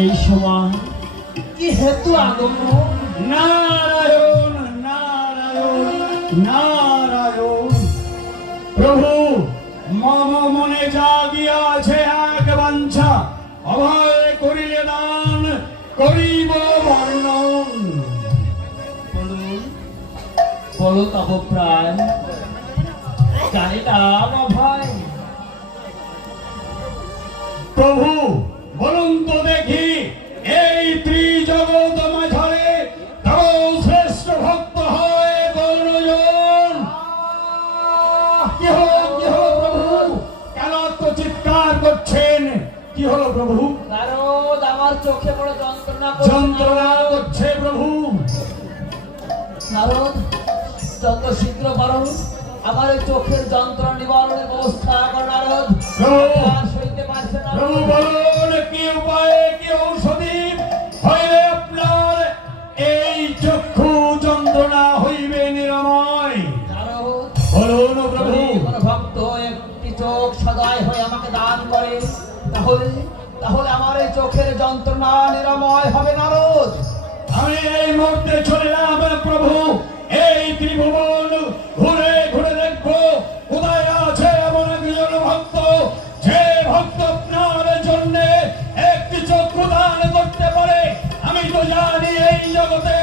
এই সময় কি হেতু আগমন? নারায়ণ নারায়ণ নারায়ণ। প্রভু, মম মনে জাগিয়াছে এক বাঞ্ছা। অভয় করিলে দান, করিব বর্ণন। বলো তব প্রায়, জানি অভয়। প্রভু, বলুন তো দেখি। চোখে বড় যন্ত্রণা করছে যন্ত্রণা করছে প্রভু। নারদ যত শীঘ্র পারো আমার এই চোখের যন্ত্রণা নিবারণের ব্যবস্থা কর নারদ। প্রভু সইতে পারছে না। প্রভু বলুন কি উপায়ে কি ঔষধি? হইলে আপনার এই চক্ষু যন্ত্রণা হইবে নিরাময়। বলুন প্রভু। ভক্ত একটি চোখ সদয় হয়ে আমাকে দান করে তাহলে যন্ত্রণা নিরাময় হবে নারদ। আমি এই মুহূর্তে চলিলাম, প্রভু, এই ত্রিভুবন। ঘুরে ঘুরে দেখব, কোথায় আছে এমন একজন ভক্ত, যে ভক্ত আপনার জন্য একটি চক্ষু দান করতে পারে। আমি তো জানি এই জগতে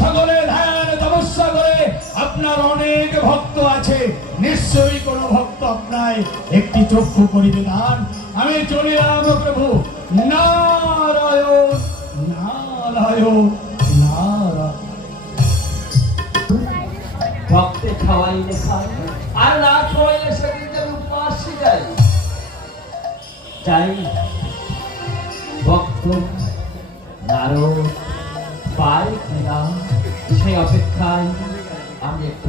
সকলে ধ্যান তপস্যা করে আপনার অনেক ভক্ত আছে। নিশ্চয়ই কোন ভক্ত আপনার একটি চক্ষু করিবে দান আমি চলিলাম, প্রভু নারায়ণ আর না খাওয়াইলে সেদিন যেন উপাসে যাই। যাই ভক্ত নারদ পায় কিনা, সেই অপেক্ষায় আমি একটু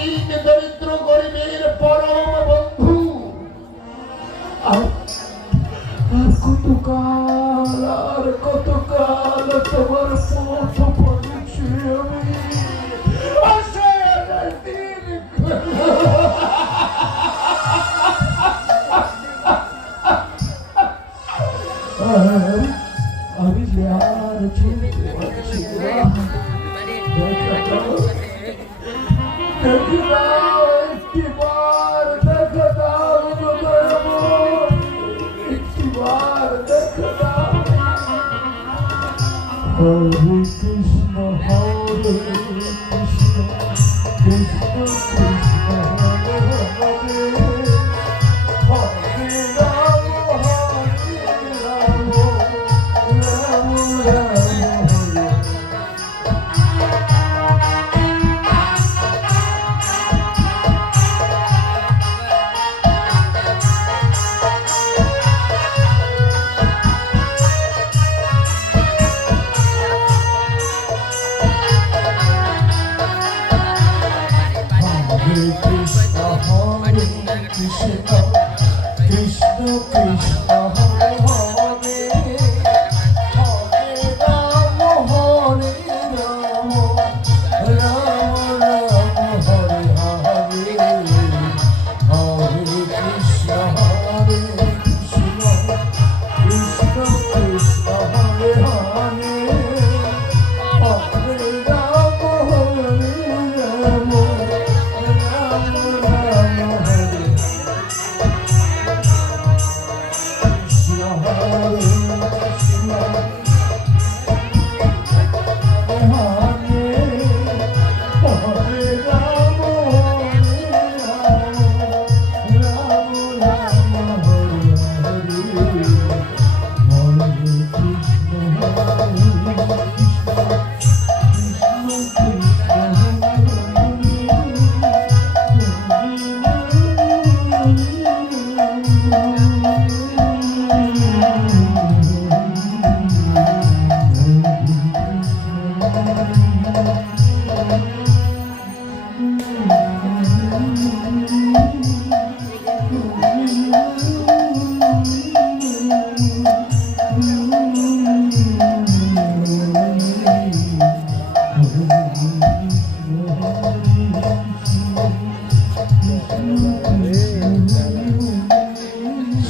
আমি আর একটিবার দেখা দাও একটিবার দেখা দাও হরে কৃষ্ণ হরে কৃষ্ণ কৃষ্ণ। Oh.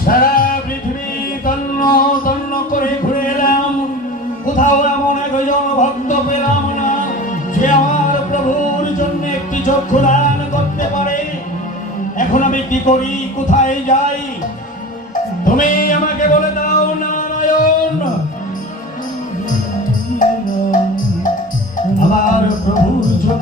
সারা পৃথিবী তন্ন করে ঘুরে কোথাও এমন একজন ভক্ত পেলাম না, যে আমার প্রভুর জন্য একটি চক্ষু দান করতে পারে। এখন আমি কি করি? কোথায় যাই? তুমি আমাকে বলে নারায়ণ। আমার প্রভুর জন্য